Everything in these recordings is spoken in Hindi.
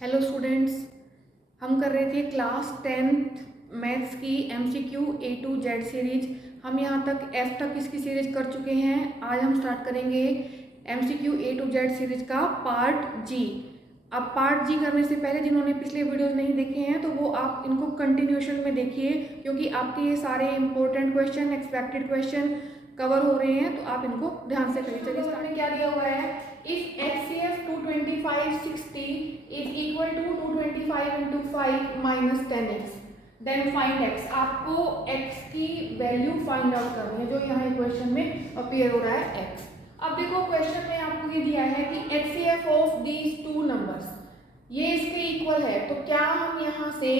हेलो स्टूडेंट्स, हम कर रहे थे क्लास 10th मैथ्स की MCQ A to Z series. हम यहाँ तक एफ तक इसकी सीरीज कर चुके हैं। आज हम स्टार्ट करेंगे MCQ A to Z series का पार्ट जी। अब पार्ट जी करने से पहले जिन्होंने पिछले वीडियोस नहीं देखे हैं तो वो आप इनको कंटिन्यूशन में देखिए, क्योंकि आपके ये सारे important question, expected question cover हो रहे हैं, तो आप इनको ध्यान से करिए। चलिए स्टार्ट में क्या दिया हुआ है, if HCF 22560 is equal to 225 into 5 minus 10x, then find x। आपको x की वैल्यू फाइंड आउट करनी है, जो यहाँ क्वेश्चन में अपीयर हो रहा है x। अब देखो क्वेश्चन में आपको ये दिया है कि HCF of these two numbers, ये इसके इक्वल है, तो क्या हम यहाँ से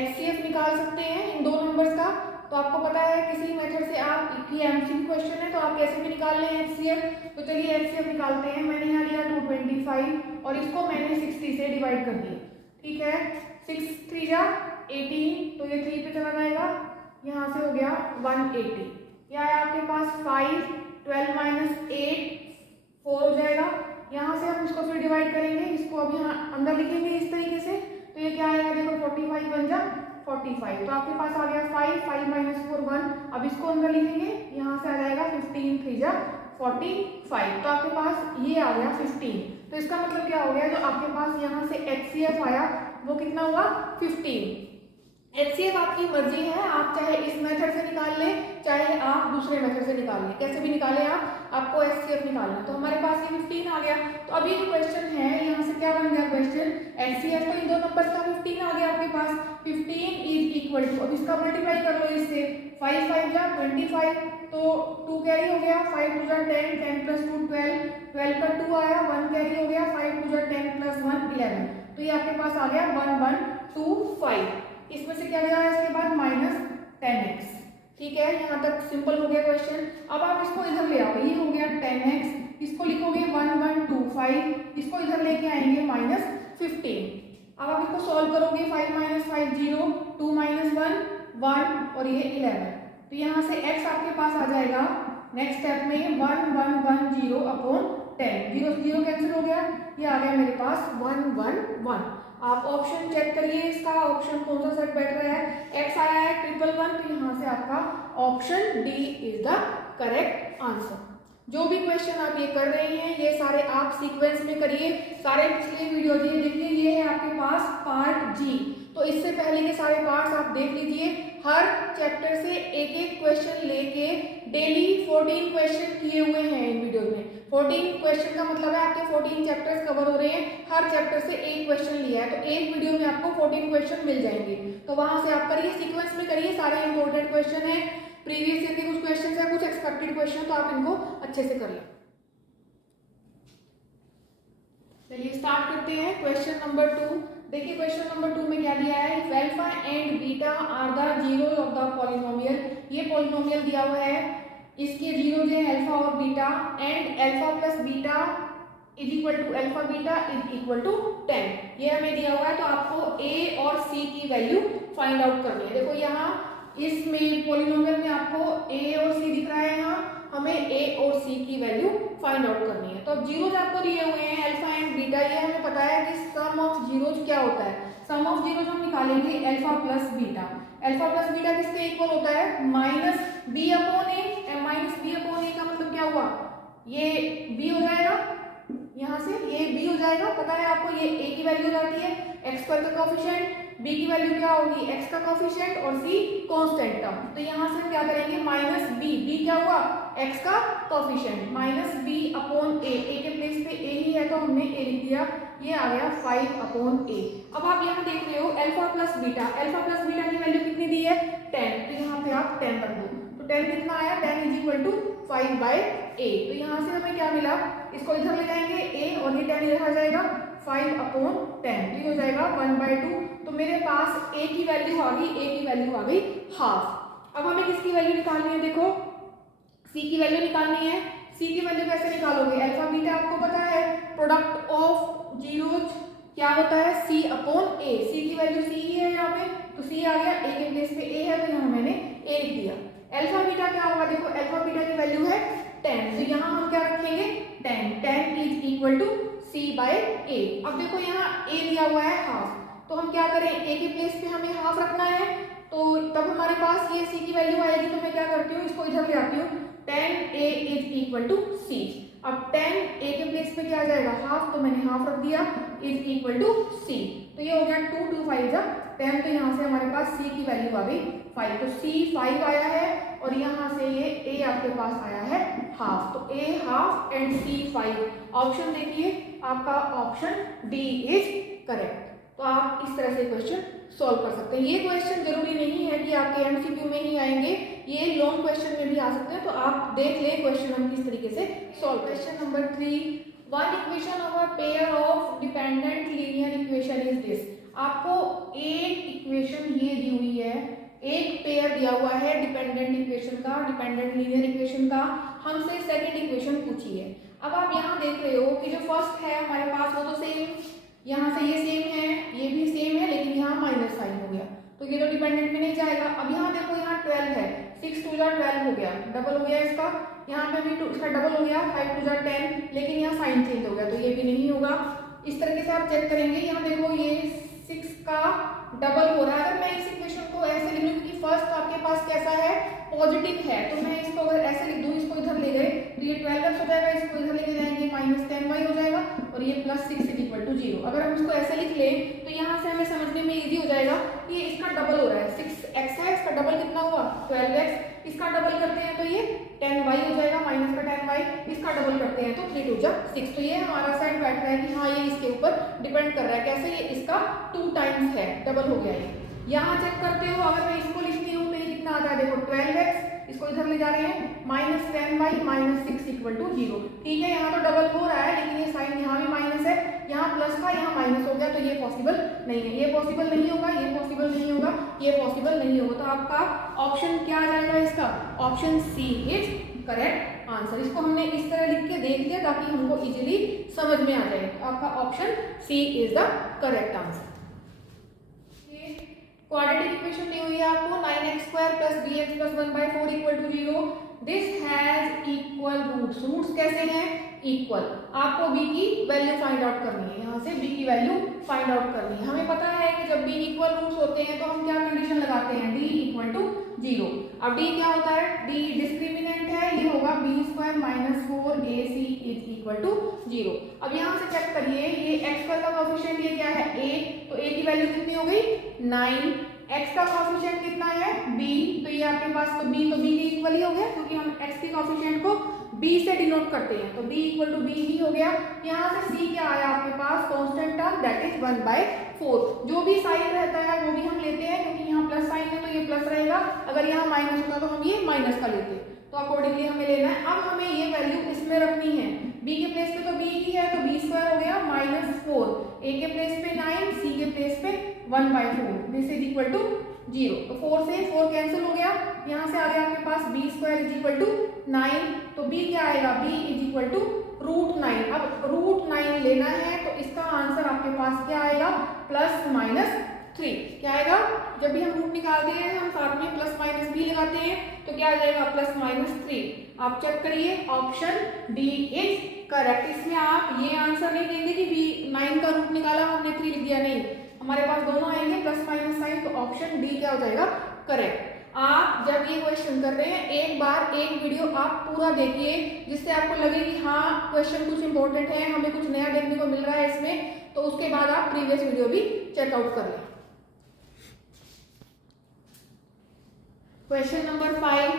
HCF निकाल सकते हैं इन दो नंबर्स का? तो आपको पता है किसी मेथड से आप, ये एमसीक्यू क्वेश्चन है तो आप कैसे भी निकाल लें HCF। तो चलिए HCF निकालते हैं। मैंने यहाँ लिया 225 और इसको मैंने 60 से डिवाइड कर दिया, ठीक है। 6 3 जा 18, तो ये 3 पे चला जाएगा, यहाँ से हो गया 180। यहाँ है आपके पास 5, 12 माइनस 8 4 हो जाएगा। यहाँ से हम इसको फिर डिवाइड करेंगे, इसको अब यहाँ अंदर लिखेंगे इस तरीके से, तो ये क्या आएगा देखो 45 बन जा 45, तो आपके पास आ गया 5, 5 माइनस 4 1। अब इसको अंदर लिखेंगे, यहाँ से आ जाएगा 15 3 जा 45, तो आपके पास ये आ गया 15। तो इसका मतलब क्या हो गया, जो आपके पास यहाँ से HCF आया वो कितना हुआ 15। HCF आपकी मर्जी है, आप चाहे इस मेथड से निकाल लें, चाहे आप दूसरे मेथड से निकाल लें, कैसे भी निकालें आप, आपको HCF निकालना है। तो हमारे पास ये 15 आ गया। तो अभी जो क्वेश्चन है यहाँ से क्या बन गया क्वेश्चन, HCF तो इन दो नंबर का 15 आ गया आपके पास। 15 इज इक्वल टू, अब इसका मल्टीप्लाई कर लो इससे, 5 5 जा 25, तो 2 कैरी हो गया, 5 2 जा 10, 10 प्लस 2 12, 12 का 2 आया, 1 कैरी हो गया, 5 2 जा 10 प्लस 1 11, तो ये आपके पास आ गया 1125। इसमें से क्या गया इसके बाद माइनस 10x, ठीक है। यहाँ तक सिंपल हो गया क्वेश्चन। अब आप इसको इधर ले आओ, ये हो गया 10x, इसको लिखोगे 1125, इसको इधर लेके आएंगे माइनस 15। अब आप इसको सॉल्व करोगे, 5 माइनस 5 0, 2 माइनस 1 1 और ये 11, तो यहाँ से x आपके पास आ जाएगा नेक्स्ट स्टेप में 1110 अपॉन 10, 0 0 कैंसिल हो गया, ये आ गया मेरे पास 111। आप ऑप्शन चेक करिए, इसका ऑप्शन कौन सा सेट बैठ रहा है, x आया है 111, तो यहाँ से आपका option D is the correct answer. जो भी क्वेश्चन आप ये कर रहे हैं ये सारे आप सीक्वेंस में करिए, सारे पिछले वीडियो ये देखिए, ये है आपके पास पार्ट जी, तो इससे पहले के सारे पार्ट्स आप देख लीजिए। हर चैप्टर से एक एक क्वेश्चन लेके डेली 14 क्वेश्चन किए हुए हैं इन वीडियो में। 14 क्वेश्चन का मतलब है आपके 14 चैप्टर्स कवर हो रहे हैं, हर चैप्टर से एक क्वेश्चन लिया है, तो एक वीडियो में आपको 14 क्वेश्चन मिल जाएंगे। तो वहां से आप करिए, सीक्वेंस में करिए, सारे इंपॉर्टेंट क्वेश्चन है, प्रीवियस ईयर के कुछ क्वेश्चन है, कुछ एक्सपेक्टेड क्वेश्चन, तो आप इनको अच्छे से कर लें। चलिए स्टार्ट करते हैं क्वेश्चन नंबर 2। देखिए क्वेश्चन नंबर 2 में क्या दिया है, if alpha and beta are the zeros of the polynomial. ये पॉलिनोमियल दिया हुआ है, इसके जीरोस हैं अल्फा और beta, and alpha plus beta is equal to alpha beta is equal to 10, ये हमें दिया हुआ है। तो आपको a और c की वैल्यू फाइंड आउट करनी है। देखो यहाँ इसमें पॉलिनोमियल में आपको a और c दिख रहा है, यहाँ हमें a और c की वैल्यू फाइंड आउट करनी है। तो अब जीरोस आपको दिए हुए हैं अल्फा एंड बीटा, ये हमें पता है कि सम ऑफ जीरोस क्या होता है, सम ऑफ जीरोस हम निकालेंगे alpha plus beta. Alpha plus beta किसके इक्वल होता है, माइनस बी अपॉन ए। माइनस बी अपॉन ए का मतलब क्या हुआ, ये b हो जाएगा, यहाँ से ये b हो जाएगा, पता है आपको ये a की वैल्यू हो जाती है x स्क्वायर का कोफिशिएंट, b की वैल्यू क्या होगी x का कोफिशिएंट और c कांस्टेंट टर्म। तो यहाँ से क्या करेंगे माइनस b क्या हुआ x का coefficient, minus b upon a के प्लेस पे a ही है तो हमने a लिख दिया, ये आ गया 5 अपॉन a। अब आप यहाँ देख रहे हो अल्फा प्लस बीटा की वैल्यू कितनी दी है 10, तो यहाँ पे आप 10 रख दो, तो 10 कितना आया, 10 इज इक्वल टू 5/a। तो यहाँ से हमें क्या मिला, इसको इधर ले जाएंगे a और ये 10 इधर आ जाएगा, 5 अपॉन 10, ये हो जाएगा 1/2। तो मेरे पास a की वैल्यू आ गई हाफ। अब हमें किसकी वैल्यू निकालनी है, देखो c की वैल्यू निकालनी है। c की वैल्यू कैसे निकालोगे, अल्फा बीटा आपको पता है, प्रोडक्ट ऑफ जीरोस क्या होता है c अपॉन a, c की वैल्यू c ही है यहाँ पे, तो c आ गया, a के प्लेस पे a है तो यहाँ मैंने a लिख दिया। अल्फा बीटा क्या होगा, देखो अल्फा बीटा की वैल्यू है 10, तो यहाँ हम क्या रखेंगे 10 इज इक्वल टू c/a। अब देखो यहाँ a दिया हुआ है हाफ, तो हम क्या करें, a के प्लेस पे हमें हाफ रखना है, तो तब हमारे पास ये c की वैल्यू आएगी। तो मैं क्या करती हूँ, इसको इधर ले आती हूँ, 10a is equal to c। अब 10a के प्लेस पे क्या आ जाएगा, हाफ, तो मैंने हाफ रख दिया, इज इक्वल टू c। तो ये हो गया 2 2 5 जा 10, तो यहाँ से हमारे पास c की वैल्यू आ गई 5, तो c 5 आया है, और यहाँ से ये a आपके पास आया है हाफ, तो a half and c 5। Option देखिए, आपका ऑप्शन डी इज करेक्ट। तो आप इस तरह से क्वेश्चन सॉल्व कर सकते हैं। ये क्वेश्चन जरूरी नहीं है कि आपके एमसीक्यू में ही आएंगे, ये लॉन्ग क्वेश्चन में भी आ सकते हैं, तो आप देख लें क्वेश्चन हम किस तरीके से solve. Question number 3, one equation of a pair of dependent linear equation is this. आपको एक इक्वेशन ये दी हुई है, एक पेयर दिया हुआ है डिपेंडेंट इक्वेशन का, डिपेंडेंट लीनियर इक्वेशन का, हमसे सेकंड इक्वेशन पूछी है। अब आप यहाँ देख रहे हो कि जो फर्स्ट है हमारे पास वो तो सेम, यहाँ से ये सेम है, ये भी सेम है, लेकिन यहाँ माइनस साइन हो गया, तो ये तो डिपेंडेंट में नहीं जाएगा। अब यहाँ देखो, यहाँ 12 है, 6 2 12 हो गया, डबल हो गया इसका, यहाँ पे भी इसका डबल हो गया, 5 2 10, लेकिन यहाँ साइन चेंज हो गया, तो ये भी नहीं होगा। इस तरीके से आप चेक करेंगे। यहाँ देखो ये 6 का डबल हो रहा है। अगर मैं इस इक्वेशन को ऐसे लिख लूँ कि फर्स्ट आपके पास कैसा है, पॉजिटिव है, तो मैं इसको अगर ऐसे लिख दूँ, इसको इधर ले गए तो ये 12x हो जाएगा, इसको इधर लेके जाएंगे -10y हो जाएगा, और ये +6 = 0। अगर हम इसको ऐसे लिख लें तो यहाँ से हमें समझने में इजी हो जाएगा कि ये इसका डबल हो रहा है, 6x है, इसका डबल कितना हुआ 12x, इसका डबल करते हैं तो ये 10y हो जाएगा, माइनस का 10y, इसका डबल करते हैं तो 3 2 6। तो ये हमारा साइड बैठ रहा है कि हाँ ये इसके ऊपर डिपेंड कर रहा है, कैसे, ये इसका 2 टाइम्स है, डबल हो गया ये। यहाँ चेक करते हो, अगर मैं इसको लिखती हूँ तो ये कितना आता है, देखो 12x, इसको इधर ले जा रहे हैं, -10y -6 = 0। ठीक है, यहाँ तो डबल हो रहा है, लेकिन ये साइन यहाँ भी माइनस है, यहाँ प्लस था, यहाँ माइनस हो गया, तो ये पॉसिबल नहीं है, ये पॉसिबल नहीं होगा, ये पॉसिबल नहीं होगा, ये पॉसिबल नहीं होगा। तो आपका ऑप्शन क्या आ जाएगा, इसका option C is correct answer. इसको हमने इस तरह लिख के देख लिया ताकि हमको इजीली समझ में आ जाए। आपका option C is the correct answer. Quadratic equation दी हुई है आपको, 9x² + bx + 1/4 = 0। This has equal roots. Roots कैसे हैं, इक्वल। आपको b की वैल्यू फाइंड आउट करनी है, यहाँ से b की वैल्यू फाइंड आउट करनी है। हमें पता है कि जब b इक्वल रूट्स होते हैं तो हम क्या कंडीशन लगाते हैं, d = 0। अब d क्या होता है, d डिस्क्रिमिनेंट है, ये होगा b² - 4ac = 0। अब यहाँ से चेक करिए, ये x² का कोएफिशिएंट ये क्या है, a, तो a की वैल्यू कितनी हो गई 9, x का कोएफिशिएंट कितना है b, तो ये आपके पास तो b के इक्वल ही हो गया, क्योंकि हम x के कोएफिशिएंट को b से डिनोट करते हैं, तो b = b ही हो गया। यहाँ से c क्या आया आपके पास, कांस्टेंट टर्म, दैट इज 1/4। जो भी साइन रहता है वो भी हम लेते हैं, क्योंकि यहाँ प्लस साइन है तो ये प्लस रहेगा, अगर यहाँ माइनस होता तो हम ये माइनस का लेते, तो अकॉर्डिंगली हमें लेना है। अब हमें ये वैल्यू इसमें रखनी है, b के प्लेस पे तो b ही है, तो b² हो गया -4, a के प्लेस पे 9, c के प्लेस पे 1/4, दिस इज इक्वल टू 0। तो 4 से 4 कैंसिल हो गया, यहाँ से आ गया आपके पास b² = 9, तो b क्या आएगा, b = √9। अब √9 लेना है तो इसका आंसर आपके पास क्या आएगा, +-3। क्या आएगा, जब भी हम रूट निकालते हैं हम साथ में प्लस माइनस भी लगाते हैं, तो क्या आ जाएगा, +-3। आप चेक करिए, ऑप्शन डी इज करेक्ट। इसमें आप ये आंसर नहीं देंगे कि b9 का रूट निकाला हमने 3 लिख दिया, नहीं, हमारे पास दोनों आएंगे प्लस माइनस साइन, तो ऑप्शन डी क्या हो जाएगा, करेक्ट। आप जब ये क्वेश्चन कर रहे हैं एक बार एक वीडियो आप पूरा देखिए, जिससे आपको लगे कि हाँ क्वेश्चन कुछ इंपॉर्टेंट है, हमें कुछ नया देखने को मिल रहा है इसमें, तो उसके बाद आप प्रीवियस वीडियो भी चेकआउट कर लें। Question number 5,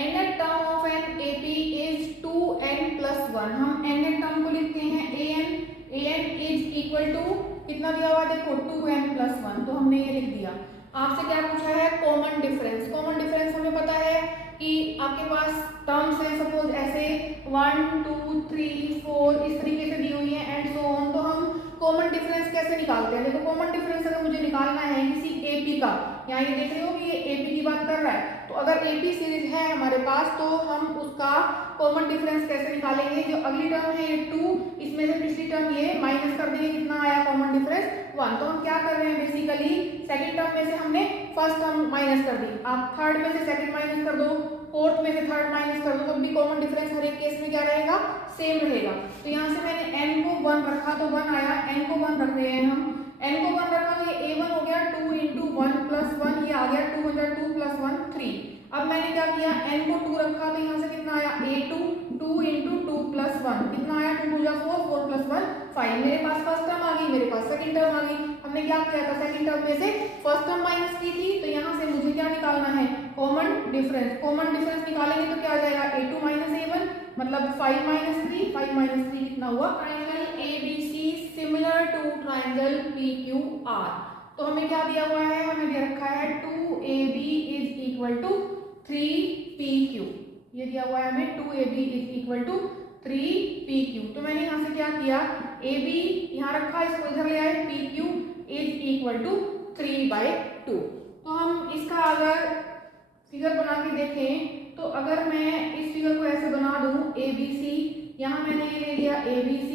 nth term of an AP is 2n+1। हम nth टर्म को लिखते हैं an इज इक्वल टू कितना दिया हुआ, देखो 2n+1, तो हमने ये लिख दिया। आपसे क्या पूछा है, कॉमन डिफरेंस। कॉमन डिफरेंस हमें पता है कि आपके पास टर्म्स हैं, सपोज ऐसे 1 2 3 4 इस तरीके से दी हुई है एंड सो ऑन, तो हम कॉमन डिफरेंस कैसे निकालते हैं। देखो कॉमन डिफरेंस अगर मुझे निकालना है किसी AP का, यहाँ ये देख रहे हो कि ये AP की बात कर रहा है, तो अगर AP सीरीज है हमारे पास तो हम उसका कॉमन डिफरेंस कैसे निकालेंगे। जो अगली टर्म है ये 2, इसमें से पिछली टर्म ये माइनस कर देंगे, कितना आया कॉमन डिफरेंस 1। तो हम क्या कर रहे हैं, बेसिकली सेकंड टर्म में से हमने फर्स्ट टर्म माइनस कर दी, आप थर्ड में से सेकंड माइनस कर दो, फोर्थ में से थर्ड माइनस कर दो, तो भी कॉमन डिफरेंस हर एक केस में क्या रहेगा, सेम रहेगा। तो यहाँ से मैंने n को को 1 रखा तो 1 आया, n को 1 रख रहे हैं हम, n को 1 रखा तो ये a1 हो गया 2 इंटू 1 प्लस 1, ये आ गया 2 हो जाए 2 प्लस 1 3। अब मैंने क्या किया, n को 2 रखा तो यहाँ से कितना आया a2 2 इंटू 2 प्लस 1 कितना आया 2 2 जा 4 4 प्लस 1 5। मेरे पास फर्स्ट टर्म आ गई, मेरे पास सेकंड टर्म आ गई। हमने क्या किया था, सेकंड टर्म में से फर्स्ट टर्म माइनस की थी, तो यहाँ से मुझे क्या निकालना है, कॉमन डिफरेंस। कॉमन डिफरेंस निकालेंगे तो क्या आ जाएगा a2 माइनस a1 मतलब 5 माइनस 3, 5 माइनस 3 कितना हुआ, triangle ABC similar to triangle PQR। तो हमें क्या दिया हुआ है, हमें दे रखा है 2AB is equal to 3PQ, ये दिया हुआ है हमें 2AB is equal to 3PQ। तो मैंने यहाँ से क्या किया, AB यहाँ रखा, इसको इधर ले आए, PQ इज इक्वल टू 3/2। तो हम इसका अगर फिगर बना के देखें तो अगर मैं इस फिगर को ऐसे बना दूं ABC, यहाँ मैंने ये ले लिया ABC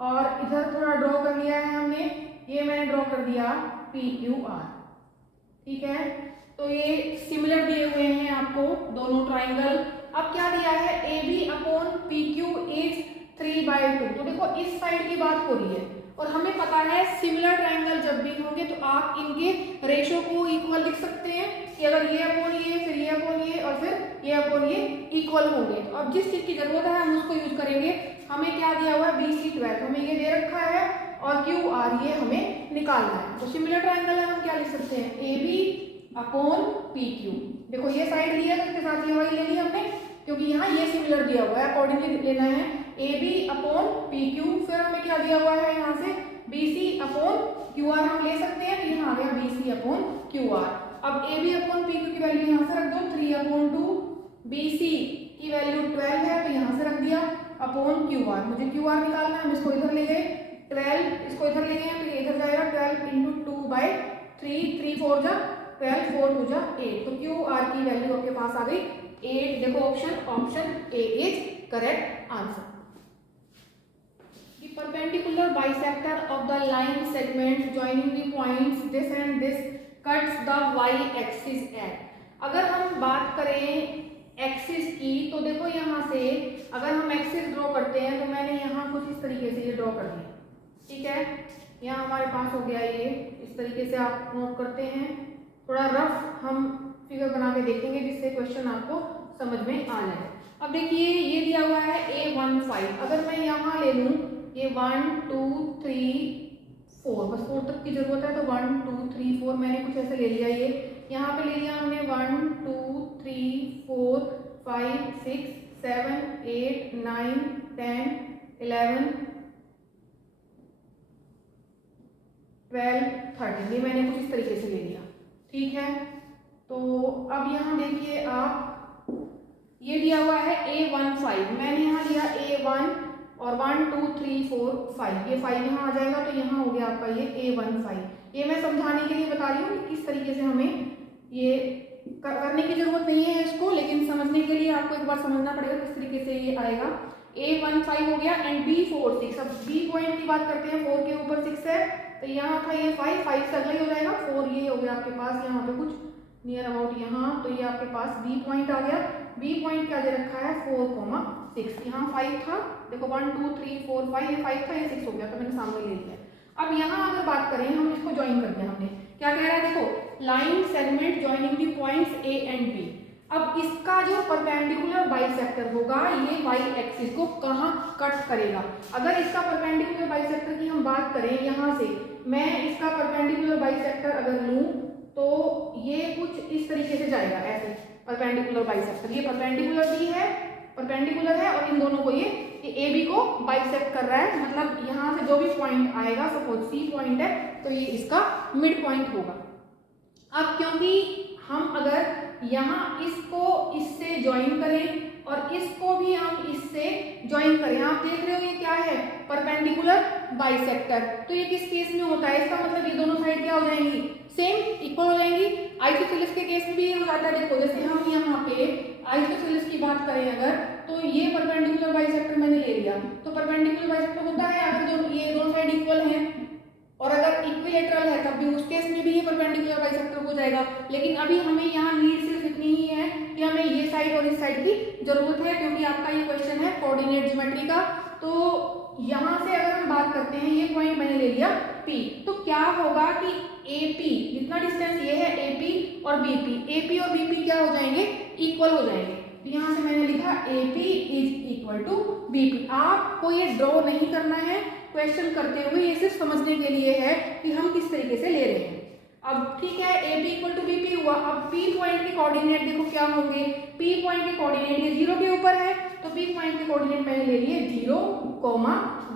और इधर थोड़ा ड्रॉ कर लिया है हमने, ये मैंने ड्रॉ कर दिया PQR, ठीक है। तो ये सिमिलर दिए हुए हैं आपको दोनों ट्राइंगल। अब क्या दिया है, AB अपॉन PQ इज 3/2। तो देखो इस साइड की बात हो रही है और हमें पता है सिमिलर ट्राइंगल जब भी होंगे तो आप इनके रेशो को इक्वल लिख सकते हैं कि अगर ये अपॉन ये, फिर ये अपॉन ये और फिर ये अपॉन ये इक्वल होंगे। तो अब जिस चीज की जरूरत है हम उसको यूज करेंगे। हमें क्या दिया हुआ है, BC 12 हमें ये दे रखा है और QR ये हमें निकालना है। तो सिमिलर ट्राइंगल है, हम क्या लिख सकते हैं, AB अपॉन PQ। देखो ये साइड लिया है, इसके साथ ये वाली ले ली हमने, क्योंकि यहाँ ये सिमिलर दिया हुआ है, अकॉर्डिंगली लेना है AB अपॉन PQ। फिर हमें क्या दिया हुआ है यहाँ से, BC अपॉन QR हम ले सकते हैं, तो यहाँ आ गया BC अपॉन QR। अब AB अपॉन PQ की वैल्यू यहाँ से रख दो 3/2, BC की वैल्यू 12 है तो यहाँ से रख दिया अपॉन QR। मुझे QR निकालना है, हम इसको इधर ले गए 12, इसको इधर ले गए तो ये इधर जाएगा 12 इंटू 2/3, 3 4 जा 12, 4 2 जा 8। तो QR की वैल्यू आपके पास आ गई 8। देखो option A is correct answer. The perpendicular bisector of the line segment joining the points this and this cuts the y-axis at। अगर हम बात करें एक्सिस की तो देखो यहाँ से अगर हम एक्सिस ड्रॉ करते हैं तो मैंने यहाँ कुछ इस तरीके से ये ड्रॉ कर दिया, ठीक है। यहाँ हमारे पास हो गया ये, इस तरीके से आप नोट करते हैं। थोड़ा रफ हम फिगर बना के देखेंगे जिससे क्वेश्चन आपको समझ में आ जाए। अब देखिए ये दिया हुआ है A15, अगर मैं यहाँ ले लूँ ये 1 2 3 4, बस 4 तक की जरूरत है, तो 1 2 3 4 मैंने कुछ ऐसे ले लिया। ये यहाँ पे ले लिया हमने 1 2 3 4 5 6 7 8 9 10 11 12 13, ये मैंने कुछ इस तरीके से ले लिया, ठीक है। तो अब यहाँ देखिए आप, ये दिया हुआ है A15, मैंने यहाँ लिया A1 और 1 2 3 4 5, ये 5 यहाँ आ जाएगा तो यहाँ हो गया आपका ये A15। ये मैं समझाने के लिए बता रही हूँ कि किस तरीके से हमें ये करने की जरूरत नहीं है इसको, लेकिन समझने के लिए आपको एक बार समझना पड़ेगा किस तरीके से ये आएगा। A15 हो गया एंड B4 6। अब B पॉइंट की बात करते हैं, 4 के ऊपर 6 है तो यहाँ था ये 5, 5 से अगला ही हो जाएगा 4, ये हो गया आपके पास यहाँ पे कुछ नियर अबाउट यहाँ, तो ये आपके पास B पॉइंट आ गया। B पॉइंट क्या दे रखा है 4,6, यहाँ 5 था, देखो 1 2 3 4 5, ये 5 था ये 6 हो गया तो मैंने सामने ले लिया। अब यहाँ अगर बात करें, हम इसको ज्वाइन कर दिया हमने, क्या कह रहा है देखो, line segment joining the points A and B। अब इसका जो परपेंडिकुलर बाइसेक्टर होगा ये y एक्सिस को कहाँ कट करेगा। अगर इसका परपेंडिकुलर बाइसेक्टर की हम बात करें, यहाँ से मैं इसका परपेंडिकुलर बाइसेक्टर अगर लूँ तो ये कुछ इस तरीके से जाएगा ऐसे, परपेंडिकुलर बाइसेक्टर, ये परपेंडिकुलर भी है, परपेंडिकुलर है और इन दोनों को ये AB को बाइसेक्ट कर रहा है, मतलब यहाँ से जो भी पॉइंट आएगा, सपोज C पॉइंट है तो ये इसका मिड पॉइंट होगा। अब क्योंकि हम अगर यहाँ इसको इससे ज्वाइन करें और इसको भी हम इससे ज्वाइन करें, आप देख रहे हो ये क्या है, परपेंडिकुलर बाइसेक्टर, तो ये किस केस में होता है, इसका मतलब ये दोनों साइड क्या हो जाएंगी, सेम इक्वल हो जाएंगी। आइसोसेलेस के केस में भी ये हो जाता है, देखो जैसे हम यहाँ पे आइसोसेलेस की बात करें अगर, तो ये परपेंडिकुलर बाइसेक्टर मैंने ले लिया, तो परपेंडिकुलर बाइसेक्टर होता है अगर ये दोनों साइड इक्वल हैं, और अगर इक्विलेटरल है तब भी उस केस में भी ये परपेंडिकुलर बाइसेक्टर हो जाएगा। लेकिन अभी हमें यहाँ नीड सिर्फ इतनी ही है कि हमें ये साइड और इस साइड की जरूरत है, क्योंकि आपका ये क्वेश्चन है कोऑर्डिनेट ज्योमेट्री का। तो यहाँ से अगर हम करते हैं, ये पॉइंट मैंने ले लिया P, तो क्या होगा कि AP जितना डिस्टेंस ये है AP और BP और BP क्या हो जाएंगे, इक्वल हो जाएंगे। तो यहाँ से मैंने लिखा AP is equal to BP। आपको ये ड्रॉ नहीं करना है क्वेश्चन करते हुए, ये सिर्फ समझने के लिए है कि हम किस तरीके से ले रहे हैं। अब ठीक है, AB इक्वल टू BP हुआ। अब P पॉइंट के कोऑर्डिनेट देखो क्या होंगे, P पॉइंट के कोऑर्डिनेट ये 0 के ऊपर है, तो P पॉइंट के कोऑर्डिनेट मैंने ले लिए 0,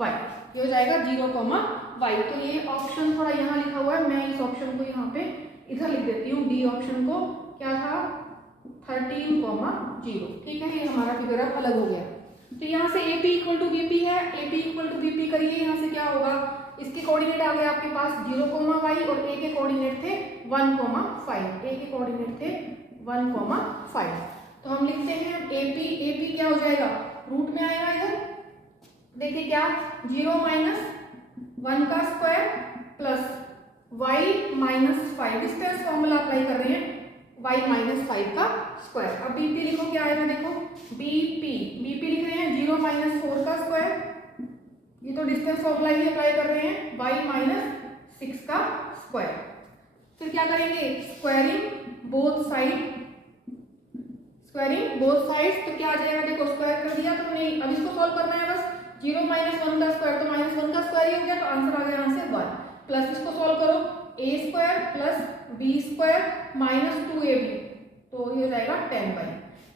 y, ये हो जाएगा 0, y। तो ये ऑप्शन थोड़ा यहाँ लिखा हुआ है, मैं इस ऑप्शन को यहाँ पे इधर लिख देती हूँ, डी ऑप्शन को, क्या था 13, 0। ठीक है, ये हमारा फिगर अब अलग हो गया। तो यहाँ से AP इक्वल टू BP है, AP इक्वल टू BP करिए, यहाँ से क्या होगा, इसके कोऑर्डिनेट आ गए आपके पास 0, y और A के कोऑर्डिनेट थे 1, 5, A के कोऑर्डिनेट थे 1, 5। तो हम लिखते हैं AP क्या हो जाएगा, रूट में आएगा इधर, देखिए क्या 0 - 1 का square plus y - 5, distance formula apply कर रहे हैं, y - 5 का स्क्वायर। अब BP लिखो क्या आएगा, देखो BP लिख रहे हैं 0 - 4 का स्क्वायर, ये तो डिस्टेंस फॉर्मूला ही अप्लाई कर रहे हैं, y - 6 का स्क्वायर। फिर क्या करेंगे, स्क्वायरिंग बोथ साइड्स, तो क्या आ जाएगा, देखो स्क्वायर कर दिया तो नहीं, अब इसको सॉल्व करना है बस, 0 - 1 का स्क्वायर, तो -1 का स्क्वायर ही हो गया, तो आंसर आ गया यहाँ से 1, प्लस इसको सॉल्व करो a² प्लस b² - 2ab, तो ये हो जाएगा 10y,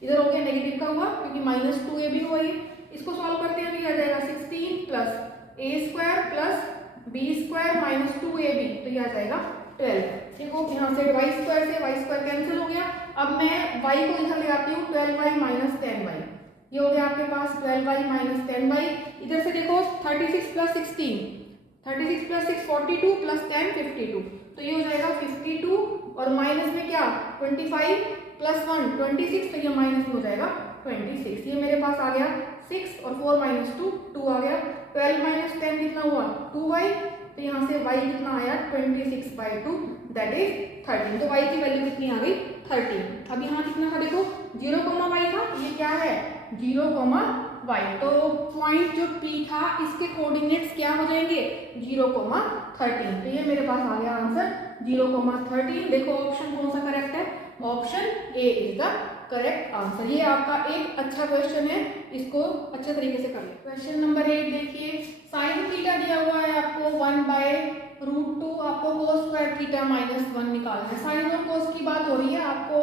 इधर हो गया नेगेटिव का हुआ क्योंकि -2ab हुआ ही, इसको सॉल्व करते हैं तो ये आ जाएगा 16 plus a² plus b² - 2ab, तो ये आ जाएगा 12। देखो यहाँ से y² से y² कैंसिल हो गया, अब मैं y को इधर ले आती हूँ, 12y - 10y, ये हो गया आपके पास 12y - 10y। इधर से देखो 36 प्लस 16, 36 प्लस 6 42 प्लस 10 52, तो ये हो जाएगा 52 और माइनस में क्या 25 प्लस 1 26, तो ये माइनस में हो जाएगा 26, ये मेरे पास आ गया 6 और 4 - 2 2 आ गया, 12 - 10 कितना हुआ 2y, तो यहाँ से y कितना आया 26/2 दैट इज 13, तो y की वैल्यू कितनी आ गई 13। अब यहाँ कितना था देखो 0, y था, ये क्या है 0, y, तो पॉइंट जो P था इसके कोऑर्डिनेट्स क्या हो जाएंगे 0, 13, तो ये मेरे पास आ गया आंसर 0, 13। देखो ऑप्शन कौन सा करेक्ट है, option A is the correct answer. ये आपका एक अच्छा क्वेश्चन है, इसको अच्छे तरीके से कर ले। क्वेश्चन नंबर 8 देखिए, साइन थीटा दिया हुआ है आपको 1/√2, आपको cos स्क्वायर थीटा -1 निकालना है। साइन और cos की बात हो रही है, आपको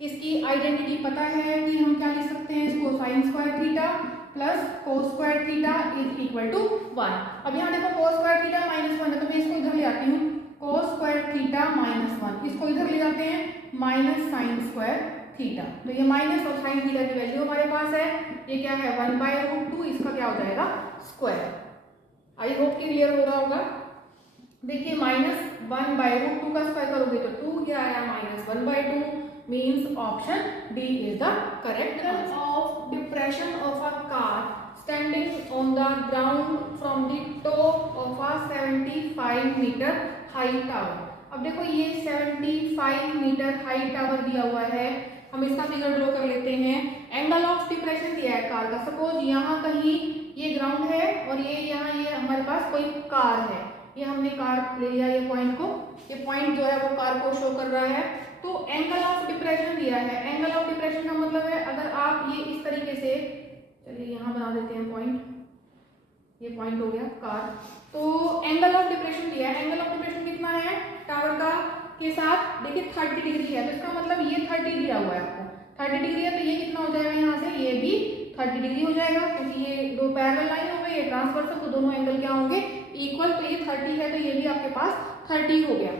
इसकी आइडेंटिटी पता है कि हम क्या लिख सकते हैं इसको, sine square theta plus cos square theta is equal to 1। अब यहाँ देखो cos स्क्वायर थीटा -1 है, तो मैं इसको इधर ले आती हूँ, cos स्क्वायर थीटा -1, इसको इधर ले जाते हैं माइनस साइन स्क्वायर थीटा, तो ये माइनस और साइन थीटा की वैल्यू हमारे पास है, ये क्या है 1/√2, इसका क्या हो जाएगा स्क्वायर। आई होप कि क्लियर हो रहा होगा। देखिए -1/√2 का स्क्वायर करोगे तो 2, ये आया -1/2, means option D is the correct. Of depression of a car standing on the ground from the top of a 75 meter high tower. अब देखो ये 75 मीटर हाई टावर दिया हुआ है, हम इसका फिगर ड्रॉ कर लेते हैं। एंगल ऑफ डिप्रेशन दिया है कार का, सपोज यहाँ कहीं ये ग्राउंड है और ये यहाँ ये हमारे पास कोई कार है, ये हमने कार ले लिया, ये पॉइंट को, ये पॉइंट जो है वो कार को शो कर रहा है, तो एंगल ऑफ डिप्रेशन दिया है। एंगल ऑफ डिप्रेशन का मतलब है अगर आप ये इस तरीके से, चलिए यहाँ बना देते हैं पॉइंट, ये पॉइंट हो गया कार, तो एंगल ऑफ डिप्रेशन दिया है। एंगल ऑफ डिप्रेशन कितना है टावर का के साथ, देखिए 30 डिग्री है, तो इसका मतलब ये 30 दिया हुआ है आपको, 30 डिग्री है, तो ये कितना हो जाएगा यहाँ से, ये भी 30 डिग्री हो जाएगा, क्योंकि ये दो पैरेलल लाइन हो गई, ये ट्रांसवर्सल, तो दोनों एंगल क्या होंगे इक्वल, तो ये 30 है, तो ये भी आपके पास 30 हो गया।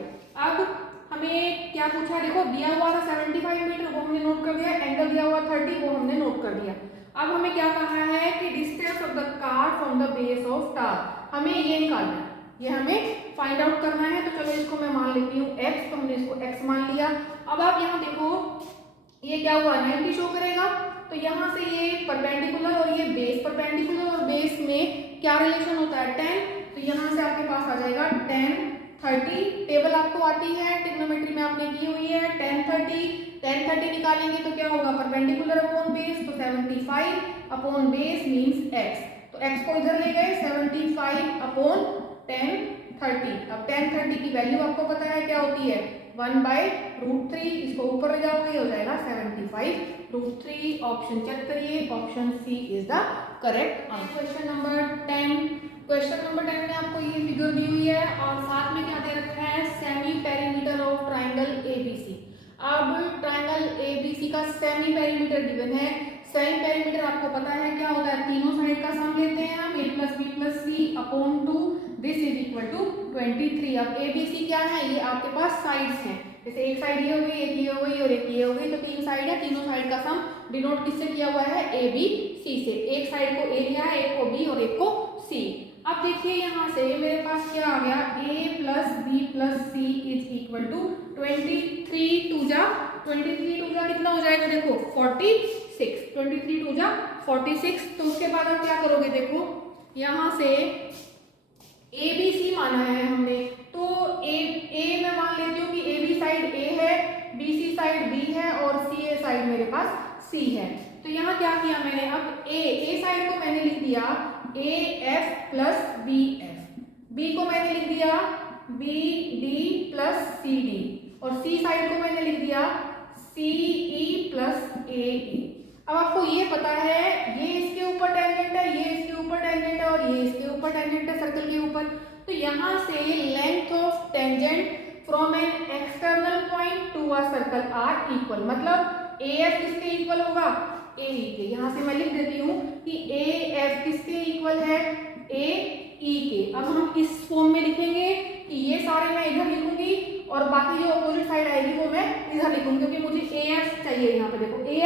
अब हमें क्या पूछा, देखो दिया हुआ था 75 मीटर, वो हमने नोट कर दिया, एंगल दिया हुआ 30, वो हमने नोट कर दिया। अब हमें क्या कहा है कि distance of the car from the base of tower, हमें ये निकालना है, ये हमें फाइंड आउट करना है। तो चलो इसको मैं मान लेती हूँ x, तो हमने इसको x मान लिया। अब आप यहाँ देखो ये क्या हुआ 90 शो करेगा, तो यहाँ से ये परपेंडिकुलर और ये बेस, परपेंडिकुलर और बेस में क्या रिलेशन होता है 10, तो यहाँ से आपके पास आ जाएगा 10 30, टेबल आपको आती है ट्रिग्नोमेट्री में आपने की हुई है, 10 30 निकालेंगे तो क्या होगा परपेंडिकुलर अपॉन बेस, तो 75 अपॉन बेस मीन्स x, तो x को इधर ले गए 75 अपॉन 10/30। अब 10/30 की वैल्यू आपको पता है क्या होती है, 1/√3। इसको ऊपर ले जाओगे हो जाएगा 75√3। ऑप्शन चेक करिए, option C is the correct answer. Question number 10। Question number 10 में आपको ये फिगर दी हुई है और साथ में क्या दे रखा है, semi perimeter of triangle ABC. अब ट्राइंगल एबीसी का सेमी पेरीमीटर गिवन है। सेमी पेरीमीटर आपको पता है क्या होता है, तीनों साइड का सम लेते हैं हम, a + b + c upon 2, this is equal to 23। अब एबीसी क्या है, ये आपके पास साइड्स हैं, जैसे एक साइड ये हो गई, एक ये हो गई और एक ये हो गई, तो 3 साइड है, तीनों साइड का सम डिनोट किससे किया हुआ है, ए बी सी से। एक साइड को ए लिया है, एक को बी और एक को सी। अब देखिए यहाँ से मेरे पास क्या आ गया, a + b + c is equal to 23 टू जा कितना हो जाएगा, देखो 46। 23 टू जा 46। तो उसके बाद आप क्या करोगे, देखो यहाँ से ए बी सी माना है हमने, तो ए मैं मान लेती हूँ कि ए बी साइड ए है, बी सी साइड बी है और सी ए साइड मेरे पास सी है। तो यहाँ क्या किया मैंने, अब ए साइड को मैंने लिख दिया A F + B F, B को मैंने लिख दिया बी डी + सी डी और सी साइड को मैंने लिख दिया सी ई + ए ई। अब आपको ये पता है ये इसके ऊपर टेंजेंट है, ये इसके ऊपर टेंजेंट है और ये इसके ऊपर टेंजेंट है सर्कल के ऊपर। तो यहाँ से length of tangent from an external point to a circle are equal, मतलब ए एफ किसके इक्वल होगा, ए ई के। यहाँ से मैं लिख देती हूँ कि ए एफ किसके इक्वल है, ए ई के। अब हम इस फॉर्म में लिखेंगे कि ये सारे मैं इधर लिखूंगी और बाकी जो अपोजिट साइड आएगी वो मैं इधर लिखूंगी, क्योंकि मुझे ए एफ चाहिए। यहाँ पे देखो ए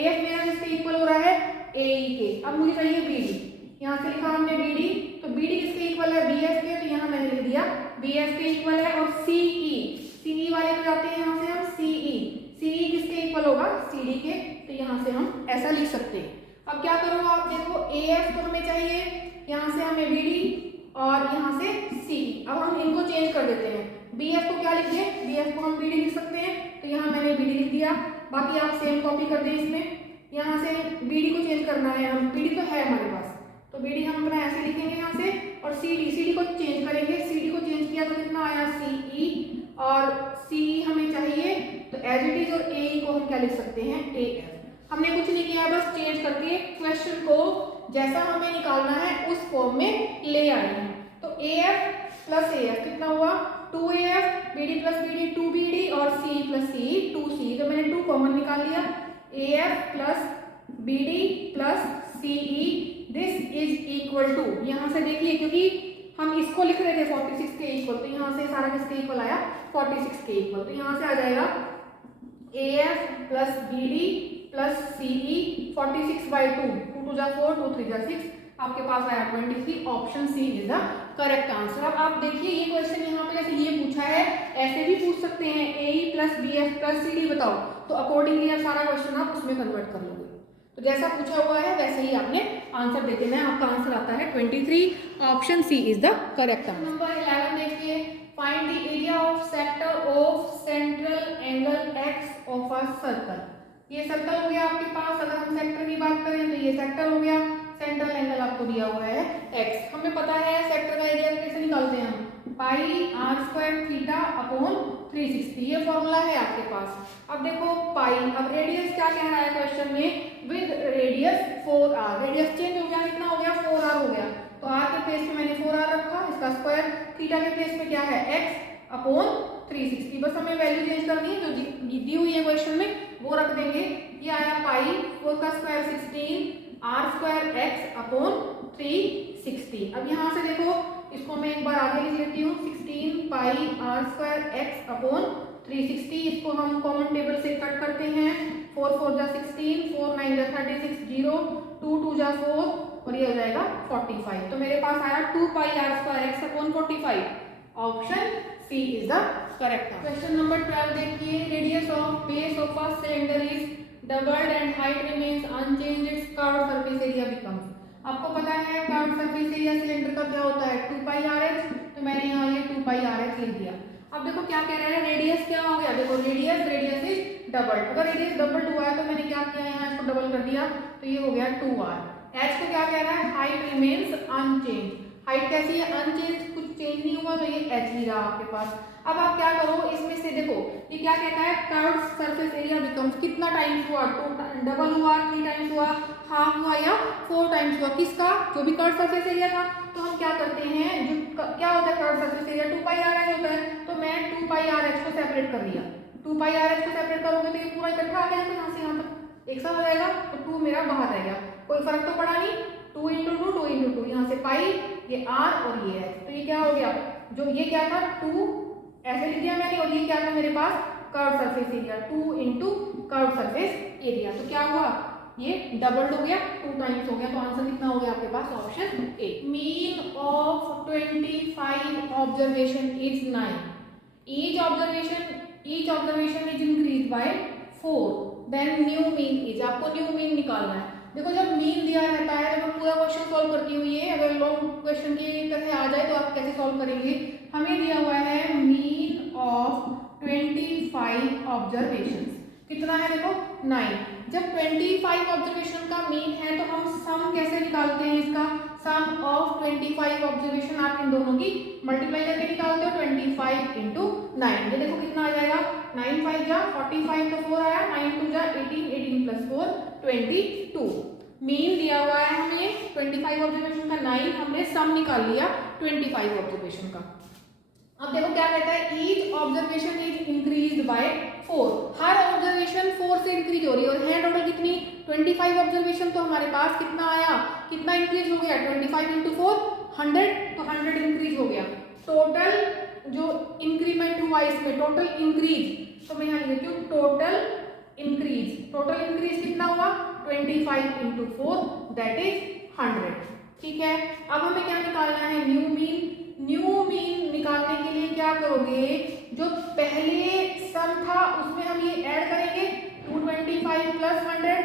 एफ मेरा किसके इक्वल हो रहा है, ए ई के। अब मुझे चाहिए बी डी, यहाँ से लिखा हमने बी डी, तो बी डी किसके इक्वल है, बी एफ के, तो यहाँ मैंने लिख दिया बी एफ के इक्वल है। और सी ई वाले को जाते हैं यहाँ से हम सी ई किसके इक्वल होगा, सी डी के। तो यहाँ से हम ऐसा लिख सकते हैं। अब क्या करो आप, देखो ए एफ तो हमें चाहिए, यहाँ से हमें बी डी और यहाँ से सी। अब हम इनको चेंज कर देते हैं, बी एफ को क्या लिखिए, बी एफ को हम बी डी लिख सकते हैं, तो यहाँ मैंने बी डी लिख दिया। बाकी आप सेम कॉपी कर दें इसमें, यहाँ से बी डी को चेंज करना है, हम बी डी तो है हमारे पास, तो बी डी हम अपना ऐसे लिखेंगे यहाँ से। और सी डी को चेंज करेंगे, सी डी को चेंज किया तो कितना आया, सी ई, और सी हमें चाहिए तो एज इट इज, और ए ई को हम क्या लिख सकते हैं, ए एफ। हमने कुछ नहीं किया, बस चेंज करके क्वेश्चन को जैसा हमें निकालना है उस फॉर्म में ले आए हैं। तो ए एफ + ए एफ कितना हुआ, 2AF, B D + B D 2BD और C + C 2C। तो मैंने 2 कॉमन निकाल लिया, AF + BD + CE, this is equal to, यहाँ से देखिए क्योंकि हम इसको लिख रहे थे 46 के इक्वल, तो यहाँ से सारा किसके इक्वल आया, 46 के इक्वल। तो यहाँ से आ जाएगा AF + BD + CE 46/2, 2 × 4, 2 × 3 = 6, आपके पास आया 23। Option C is the correct answer. अब आप देखिए ये क्वेश्चन यहाँ पे जैसे ये पूछा है, ऐसे भी पूछ सकते हैं AE + BF + CD बताओ, तो अकॉर्डिंगली आप सारा क्वेश्चन आप उसमें कन्वर्ट कर लोगे। तो जैसा पूछा हुआ है वैसे ही आपने आंसर दे देना है, आपका आंसर आता है 23। Option C is the correct answer. Number 11 देखिए, find the area of sector of central angle x of a circle. ये सर्कल हो गया आपके पास, अगर हम सेक्टर की बात करें तो ये सेक्टर हो गया, सेंट्रल एंगल आपको दिया हुआ है x। हमें पता है सेक्टर का एरिया कैसे निकालते हैं हम, πr² θ/ 360, ये फॉर्मूला है आपके पास। अब देखो पाई, अब रेडियस क्या कह रहा है क्वेश्चन में, with radius 4r, radius change हो गया, कितना हो गया, 4r हो गया। तो r के प्लेस पे मैंने 4r रखा, इसका स्क्वायर, थीटा के प्लेस पे क्या है x/ 360, बस हमें वैल्यू चेंज करनी है, जो दी हुई है क्वेश्चन में वो रख देंगे। ये आया पाई, 4 का स्क्वायर 16, r² x/ 360। अब यहाँ से देखो इसको मैं एक बार आगे लिख लेती हूँ, 16 पाई r² x/ 360। इसको हम कॉमन टेबल से कट करते हैं, 4 4 जा 16, 4 9 जा 36, 0 2 2 जा 4 और ये हो जाएगा 45। तो मेरे पास आया 2 pi r² x/ 45। Option C is the correct. Question number 12 देखिए, radius of base of a cylinder is doubled and height remains unchanged, its curved surface area becomes. आपको पता है कर्व्ड सरफेस एरिया सिलेंडर का क्या होता है, 2 पाई RH, तो मैंने यहाँ ये 2 पाई RH लिख दिया। अब देखो क्या कह रहा है, रेडियस क्या हो गया, देखो रेडियस इज डबल्ड, अगर रेडियस डबल्ड हुआ है तो मैंने क्या किया, यहाँ इसको डबल कर दिया, तो ये हो गया 2r। h को क्या कह रहा है, हाइट रिमेन्स अनचेंज, हाइट कैसी है, अनचेंज, कुछ चेंज नहीं हुआ, तो ये h ही रहा आपके पास। अब आप क्या करो, इसमें से देखो ये क्या कहता है, कर्व सरफेस एरिया बिकम्स, कितना टाइम्स हुआ, डबल हुआ, 3 टाइम्स हुआ, हाफ हुआ या 4 टाइम्स हुआ, किसका, जो भी कर्व सरफेस एरिया था। तो हम क्या करते हैं, जो क्या होता है कर्व सरफेस एरिया 2πr होता है, तो मैं 2πr को सेपरेट कर दिया, 2πr को सेपरेट करोगे तो ये पूरा इकट्ठा आ गया, तो यहाँ से यहाँ तक एक साथ हो जाएगा, तो 2 मेरा बाहर रह गया, कोई फर्क तो पड़ा नहीं, 2 × 2 2 × 2, यहाँ से पाई, ये r और ये h, तो ये क्या हो गया, जो ये क्या था 2 ऐसे लिख दिया मैंने, और ये क्या था मेरे पास curve surface area, 2 × curve surface area, तो क्या हुआ, ये डबल्ड हो गया, 2 टाइम्स हो गया, तो आंसर कितना हो गया आपके पास, option A. Mean of 25 observation is 9, each observation is increase by 4, then new mean is, आपको न्यू मीन निकालना है। देखो जब मीन दिया रहता है, जब हम पूरा क्वेश्चन सॉल्व करती हुई है, अगर लॉन्ग क्वेश्चन की तरह आ जाए तो आप कैसे सॉल्व करेंगे, हमें दिया हुआ है मीन ऑफ 25 ऑब्जर्वेशन, कितना है देखो 9, जब 25 ऑब्जर्वेशन का मीन है तो हम सम कैसे निकालते हैं इसका, सम ऑफ 25 ऑब्जर्वेशन आप इन दोनों की मल्टीप्लाई करके निकालते हो, 25 × 9, ये देखो कितना आ जाएगा, 9 5 जा 45, तो 4 आया, 9 2 जा 18, 18 + 4 22, मीन दिया हुआ है हमें 25 ऑब्जर्वेशन का 9, हमने सम निकाल लिया 25 ऑब्जर्वेशन का। अब देखो क्या कहता है, each observation is increased by 4, her observation 4 से इंक्रीज हो रही है, और है टोटल कितनी 25 ऑब्जर्वेशन, तो हमारे पास कितना आया, कितना इंक्रीज हो गया, 25 × 4 100, तो 100 इंक्रीज हो गया, टोटल जो इंक्रीमेंट हुआ इसमें, टोटल इंक्रीज, तो मैं यहाँ लिख देती हूँ टोटल इंक्रीज कितना हुआ, 25 × 4 दैट इज 100, ठीक है। अब हमें क्या निकालना है, न्यू मीन निकालने के लिए क्या करोगे, जो पहले सम था उसमें हम ये ऐड करेंगे, 225 + 100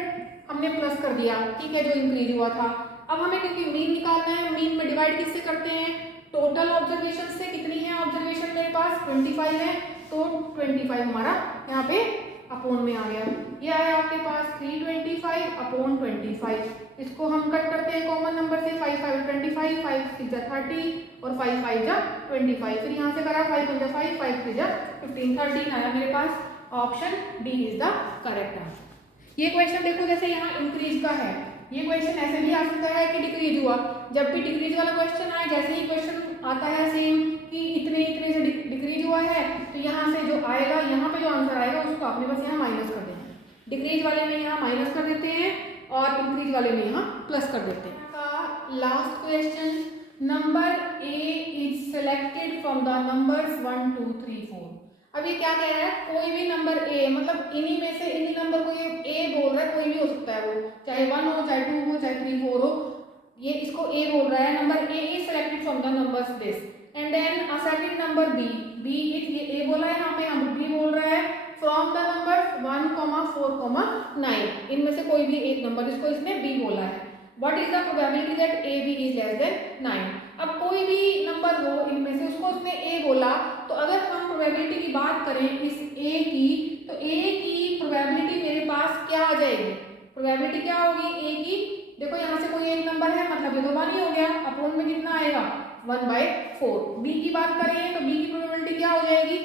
हमने प्लस कर दिया, ठीक है, जो इंक्रीज हुआ था। अब हमें क्योंकि मीन निकालना है, मीन में डिवाइड किससे करते हैं, टोटल ऑब्जर्वेशन से, कितनी है ऑब्जर्वेशन मेरे पास 25 है, तो 25 हमारा यहाँ पे अपोन में आ गया, ये आया आपके पास 325/25, इसको हम कट करते हैं कॉमन नंबर से, 5 5 25, 5 6 जा 30 और 5 5 जा 25, फिर यहाँ से करा 5 1 जा 5 5 3 जा 15, 13 आया मेरे पास, option D is the correct answer. ये क्वेश्चन देखो जैसे यहाँ इंक्रीज का है, ये क्वेश्चन ऐसे भी आ सकता है कि डिक्रीज हुआ, जब भी डिक्रीज वाला क्वेश्चन आए, जैसे ही क्वेश्चन आता है सेम कि इतने से डिक्रीज हुआ है, तो यहाँ से जो आएगा, यहाँ पे जो आंसर आएगा उसको आपने बस यहाँ माइनस कर देना है, डिक्रीज वाले में यहाँ माइनस कर देते हैं और इंक्रीज वाले में यहाँ प्लस कर देते हैं। का last question, number A is selected from the numbers 1 2 3 4, अब ये क्या कह रहा है, कोई भी नंबर ए, मतलब इन्हीं में से इन्हीं नंबर को ये ए बोल रहा है, कोई भी हो सकता है वो, चाहे 1 हो, चाहे 2 हो, चाहे 3 4 हो, ये इसको ए बोल रहा है, number A is selected from the numbers this, and then a second number B is, ये ए बोला है, यहाँ पे हम बी बोल रहा है, फ्रॉम द नंबर 1 4 9, इनमें से कोई भी एक नंबर, जिसको इसने बी बोला है, what is the probability that A B is less than 9, अब कोई भी नंबर हो इनमें से, उसको उसने ए बोला, तो अगर हम प्रोबेबिलिटी की बात करें इस ए की, तो ए की प्रोबेबिलिटी मेरे पास क्या आ जाएगी, प्रोबेबिलिटी क्या होगी ए की, देखो यहाँ से कोई एक नंबर है, मतलब ये तो 1 ही हो गया, अपोन में कितना आएगा 1/4, बी की बात करें तो बी की प्रोबेबिलिटी क्या हो जाएगी,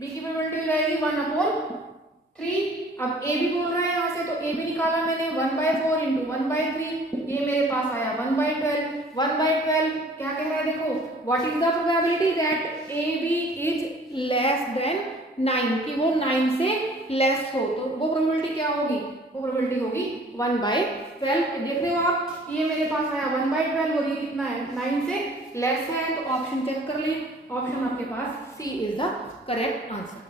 बी की प्रोबेबिलिटी हो जाएगी 1/3, अब ए भी बोल रहा है यहाँ से, तो ए भी निकाला मैंने 1/4 × 1/3, ये मेरे पास आया 1/12, 1/12 क्या कह रहा है देखो, what is the probability that A B is less than 9, कि वो 9 से लेस हो, तो वो प्रोबेबिलिटी क्या होगी, वो प्रोबेबिलिटी होगी 1/12, तो देख रहे हो आप, ये मेरे पास आया 1/12 और ये कितना है 9 से लेस है, तो ऑप्शन चेक कर ले, ऑप्शन आपके पास सी इज द करेक्ट आंसर।